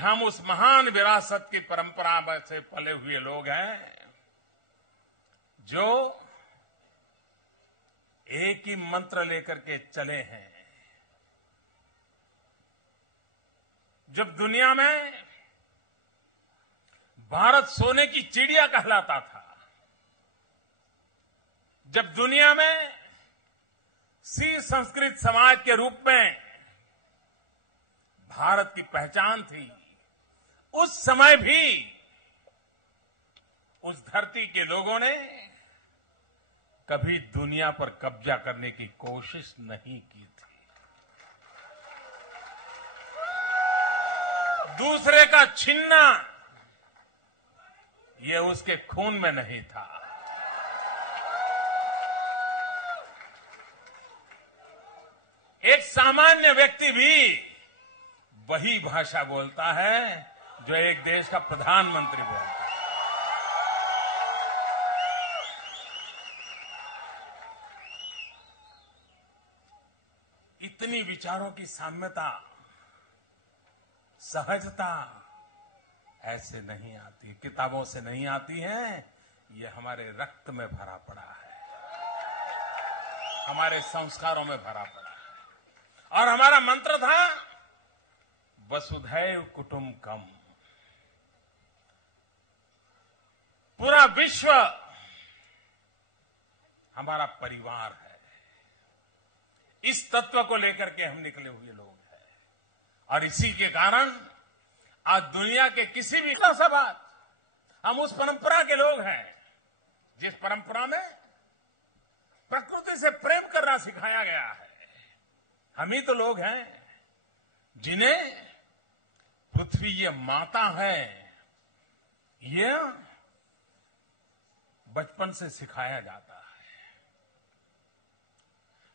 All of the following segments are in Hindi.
कि हम उस महान विरासत की परंपरा से पले हुए लोग हैं जो एक ही मंत्र लेकर के चले हैं। जब दुनिया में भारत सोने की चिड़िया कहलाता था, जब दुनिया में सी संस्कृत समाज के रूप में भारत की पहचान थी, उस समय भी उस धरती के लोगों ने कभी दुनिया पर कब्जा करने की कोशिश नहीं की थी। दूसरे का छीनना ये उसके खून में नहीं था। एक सामान्य व्यक्ति भी वही भाषा बोलता है जो एक देश का प्रधानमंत्री बोलता है। इतनी विचारों की साम्यता, सहजता ऐसे नहीं आती, किताबों से नहीं आती है। ये हमारे रक्त में भरा पड़ा है, हमारे संस्कारों में भरा पड़ा है। और हमारा मंत्र था वसुधैव कुटुंबकम। पूरा विश्व हमारा परिवार है। इस तत्व को लेकर के हम निकले हुए लोग हैं और इसी के कारण आज दुनिया के किसी भी सा बात, हम उस परंपरा के लोग हैं जिस परंपरा में प्रकृति से प्रेम करना सिखाया गया है। हम ही तो लोग हैं जिन्हें पृथ्वी ये माता है, ये बचपन से सिखाया जाता है।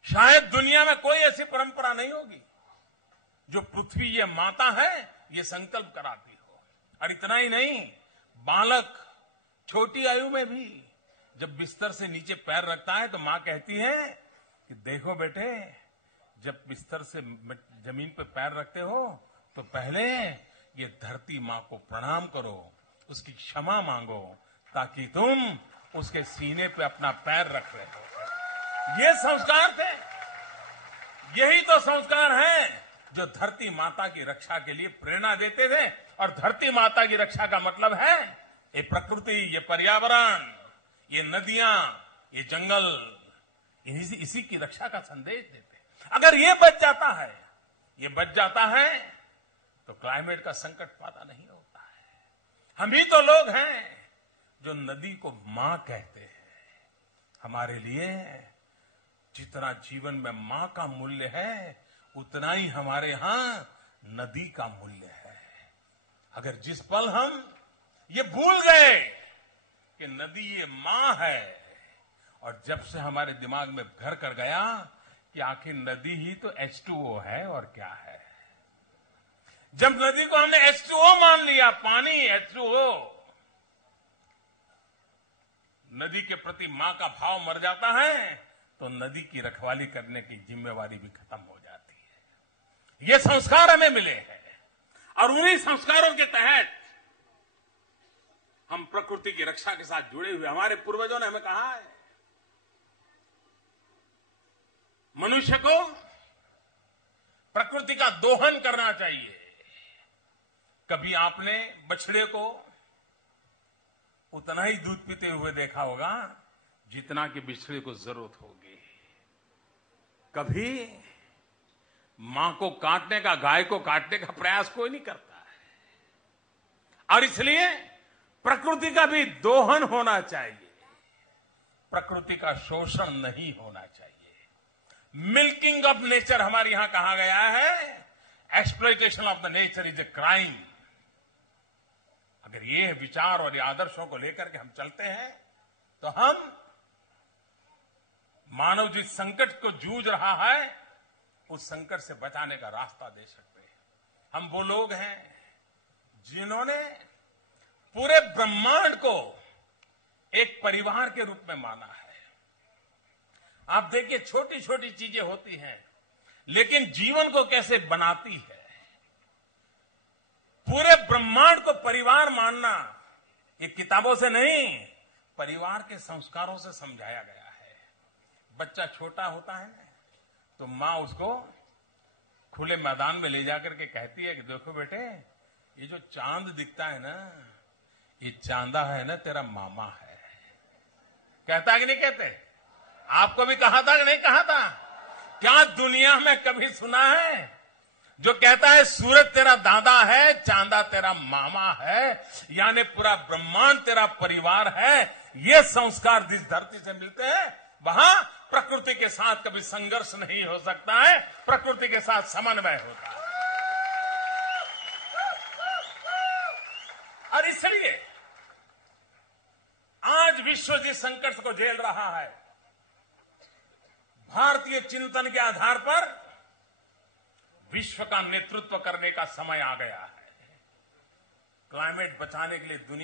शायद दुनिया में कोई ऐसी परंपरा नहीं होगी जो पृथ्वी ये माता है ये संकल्प कराती हो। और इतना ही नहीं, बालक छोटी आयु में भी जब बिस्तर से नीचे पैर रखता है तो मां कहती है कि देखो बेटे, जब बिस्तर से जमीन पे पैर रखते हो तो पहले ये धरती मां को प्रणाम करो, उसकी क्षमा मांगो, ताकि तुम उसके सीने पे अपना पैर रख रहे हो। ये संस्कार थे, यही तो संस्कार हैं जो धरती माता की रक्षा के लिए प्रेरणा देते थे। और धरती माता की रक्षा का मतलब है ये प्रकृति, ये पर्यावरण, ये नदियां, ये जंगल, इसी की रक्षा का संदेश देते। अगर ये बच जाता है तो क्लाइमेट का संकट पैदा नहीं होता है। हम ही तो लोग हैं जो नदी को मां कहते हैं। हमारे लिए जितना जीवन में मां का मूल्य है उतना ही हमारे यहां नदी का मूल्य है। अगर जिस पल हम ये भूल गए कि नदी ये मां है, और जब से हमारे दिमाग में घर कर गया कि आखिर नदी ही तो H2O है और क्या है, जब नदी को हमने H2O मान लिया, पानी H2O, नदी के प्रति मां का भाव मर जाता है तो नदी की रखवाली करने की जिम्मेवारी भी खत्म हो जाती है। ये संस्कार हमें मिले हैं और उन्हीं संस्कारों के तहत हम प्रकृति की रक्षा के साथ जुड़े हुए। हमारे पूर्वजों ने हमें कहा है मनुष्य को प्रकृति का दोहन करना चाहिए। कभी आपने बछड़े को उतना ही दूध पीते हुए देखा होगा जितना कि बिछड़े को जरूरत होगी। कभी मां को काटने का, गाय को काटने का प्रयास कोई नहीं करता है। और इसलिए प्रकृति का भी दोहन होना चाहिए, प्रकृति का शोषण नहीं होना चाहिए। मिल्किंग ऑफ नेचर हमारे यहां कहा गया है, exploitation of the nature is a crime. अगर ये विचार और ये आदर्शों को लेकर के हम चलते हैं तो हम मानव जिस संकट को जूझ रहा है उस संकट से बचाने का रास्ता दे सकते हैं। हम वो लोग हैं जिन्होंने पूरे ब्रह्मांड को एक परिवार के रूप में माना है। आप देखिए, छोटी छोटी चीजें होती हैं लेकिन जीवन को कैसे बनाती है। पूरे ब्रह्मांड को परिवार मानना ये किताबों से नहीं, परिवार के संस्कारों से समझाया गया है। बच्चा छोटा होता है ना, तो माँ उसको खुले मैदान में ले जाकर के कहती है कि देखो बेटे, ये जो चांद दिखता है ना, ये चांदा है ना तेरा मामा है। कहता है कि नहीं कहते? आपको भी कहा था कि नहीं कहा था? क्या दुनिया में कभी सुना है जो कहता है सूरज तेरा दादा है, चांदा तेरा मामा है, यानी पूरा ब्रह्मांड तेरा परिवार है। ये संस्कार जिस धरती से मिलते हैं, वहां प्रकृति के साथ कभी संघर्ष नहीं हो सकता है, प्रकृति के साथ समन्वय होता है। और इसलिए आज विश्व जिस संकट को झेल रहा है, भारतीय चिंतन के आधार पर विश्व का नेतृत्व करने का समय आ गया है। क्लाइमेट बचाने के लिए दुनिया